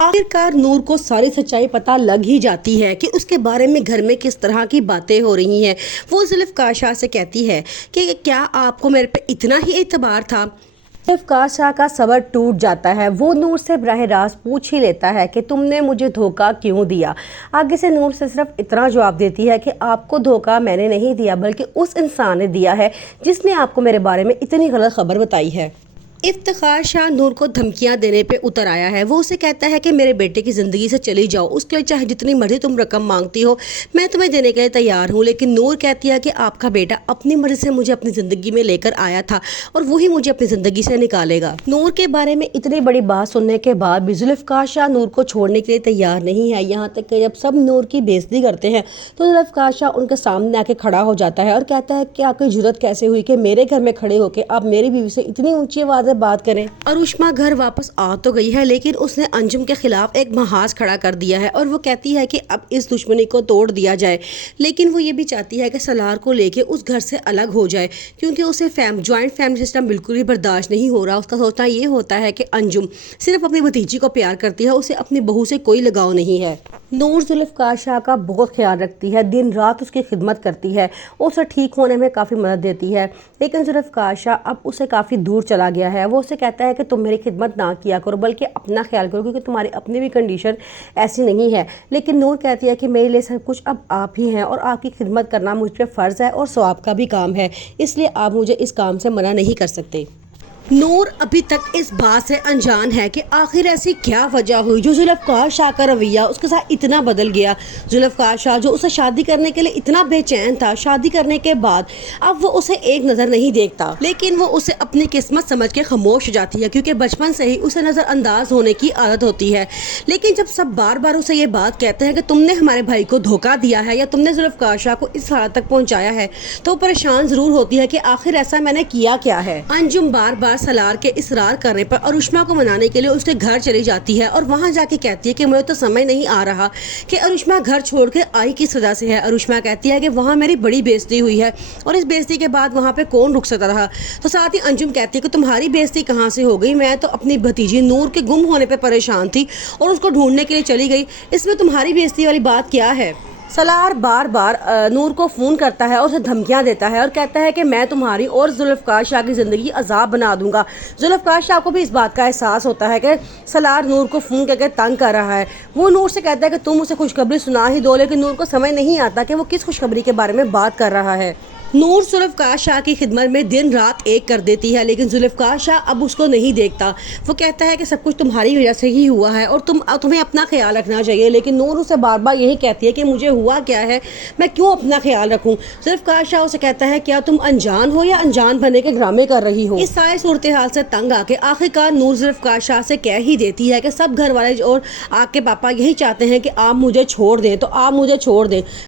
आखिरकार नूर को सारी सच्चाई पता लग ही जाती है कि उसके बारे में घर में किस तरह की बातें हो रही हैं। वो जुल्फ़िकार शाह से कहती है कि क्या आपको मेरे पे इतना ही एतबार था। जुल्फ़िकार शाह का सब्र टूट जाता है। वो नूर से बराह रास्त पूछ ही लेता है कि तुमने मुझे धोखा क्यों दिया। आगे से नूर से सिर्फ इतना जवाब देती है कि आपको धोखा मैंने नहीं दिया बल्कि उस इंसान ने दिया है जिसने आपको मेरे बारे में इतनी गलत खबर बताई है। इफ्तिखार शाह नूर को धमकियां देने पे उतर आया है। वो उसे कहता है कि मेरे बेटे की ज़िंदगी से चली जाओ, उसके लिए चाहे जितनी मर्जी तुम रकम मांगती हो मैं तुम्हें देने के लिए तैयार हूँ। लेकिन नूर कहती है कि आपका बेटा अपनी मर्जी से मुझे अपनी ज़िंदगी में लेकर आया था और वही मुझे अपनी ज़िंदगी से निकालेगा। नूर के बारे में इतनी बड़ी बात सुनने के बाद भी जुल्फ़िकार शाह नूर को छोड़ने के लिए तैयार नहीं है। यहाँ तक कि जब सब नूर की बेइज्जती करते हैं तो जुल्फ़िकार शाह उनके सामने आके खड़ा हो जाता है और कहता है कि आपकी जुर्रत कैसे हुई कि मेरे घर में खड़े होकर आप मेरी बीवी से इतनी ऊंची आवाज़ बात करें। अरुष्मा घर वापस आ तो गई है लेकिन उसने अंजुम के खिलाफ एक महाज खड़ा कर दिया है और वो कहती है कि अब इस दुश्मनी को तोड़ दिया जाए। लेकिन वो ये भी चाहती है कि सलार को लेके उस घर से अलग हो जाए क्योंकि उसे ज्वाइंट फैमिली सिस्टम बिल्कुल भी बर्दाश्त नहीं हो रहा। उसका सोचना ये होता है कि अंजुम सिर्फ अपनी भतीजी को प्यार करती है, उसे अपनी बहू से कोई लगाव नहीं है। नूर जुल्फ़िकार शाह का बहुत ख्याल रखती है, दिन रात उसकी खिदमत करती है, उसे ठीक होने में काफ़ी मदद देती है। लेकिन जुल्फ़िकार शाह अब उसे काफ़ी दूर चला गया है। वो उसे कहता है कि तुम मेरी खिदमत ना किया करो बल्कि अपना ख्याल करो क्योंकि तुम्हारी अपनी भी कंडीशन ऐसी नहीं है। लेकिन नूर कहती है कि मेरे लिए सब कुछ अब आप ही हैं और आपकी खिदमत करना मुझ पर फ़र्ज़ है और सवाब का भी काम है, इसलिए आप मुझे इस काम से मना नहीं कर सकते। नूर अभी तक इस बात से अनजान है कि आखिर ऐसी क्या वजह हुई जो जुल्फ़िकार शाह का रवैया उसके साथ इतना बदल गया। जुल्फ़िकार शाह जो उसे शादी करने के लिए इतना बेचैन था, शादी करने के बाद अब वो उसे एक नज़र नहीं देखता लेकिन वो उसे अपनी किस्मत समझ के खामोश जाती है क्योंकि बचपन से ही उसे नज़रअंदाज होने की आदत होती है। लेकिन जब सब बार बार उसे ये बात कहते हैं कि तुमने हमारे भाई को धोखा दिया है या तुमने जुल्फ़िकार शाह को इस हालत तक पहुँचाया है तो परेशान ज़रूर होती है कि आखिर ऐसा मैंने किया क्या है। अंजुम बार बार सलार के इसरार करने पर अरुष्मा को मनाने के लिए उसके घर चली जाती है और वहां जाके कहती है कि मुझे तो समझ नहीं आ रहा कि अरुष्मा घर छोड़ के आई किस वजह से है। अरुष्मा कहती है कि वहां मेरी बड़ी बेइज्जती हुई है और इस बेइज्जती के बाद वहां पे कौन रुक सकता रहा। तो साथ ही अंजुम कहती है कि तुम्हारी बेइज्जती कहाँ से हो गई, मैं तो अपनी भतीजी नूर के गुम होने पर परेशान थी और उसको ढूंढने के लिए चली गई, इसमें तुम्हारी बेइज्जती वाली बात क्या है। सलार बार बार नूर को फ़ोन करता है और उसे धमकियां देता है और कहता है कि मैं तुम्हारी और जुल्फ़िकार शाह की ज़िंदगी अजाब बना दूंगा। जुल्फ़िकार शाह को भी इस बात का एहसास होता है कि सलार नूर को फ़ोन करके तंग कर रहा है। वो नूर से कहता है कि तुम उसे खुशखबरी सुना ही दो, लेकिन नूर को समझ नहीं आता कि वो किस खुशखबरी के बारे में बात कर रहा है। नूर जुल्फ़िकार शाह की खिदमत में दिन रात एक कर देती है लेकिन जुल्फ़िकार शाह अब उसको नहीं देखता। वो कहता है कि सब कुछ तुम्हारी वजह से ही हुआ है और तुम्हें अपना ख्याल रखना चाहिए। लेकिन नूर उसे बार बार यही कहती है कि मुझे हुआ क्या है, मैं क्यों अपना ख्याल रखूं। जुल्फ़िकार शाह उसे कहता है क्या तुम अनजान हो या अनजान बनने के ड्रामे कर रही हो। इस सारी सूरत हाल से तंग आके आखिरकार नूर जुल्फ़िकार शाह से कह ही देती है कि सब घर वाले और आपके पापा यही चाहते हैं कि आप मुझे छोड़ दें तो आप मुझे छोड़ दें।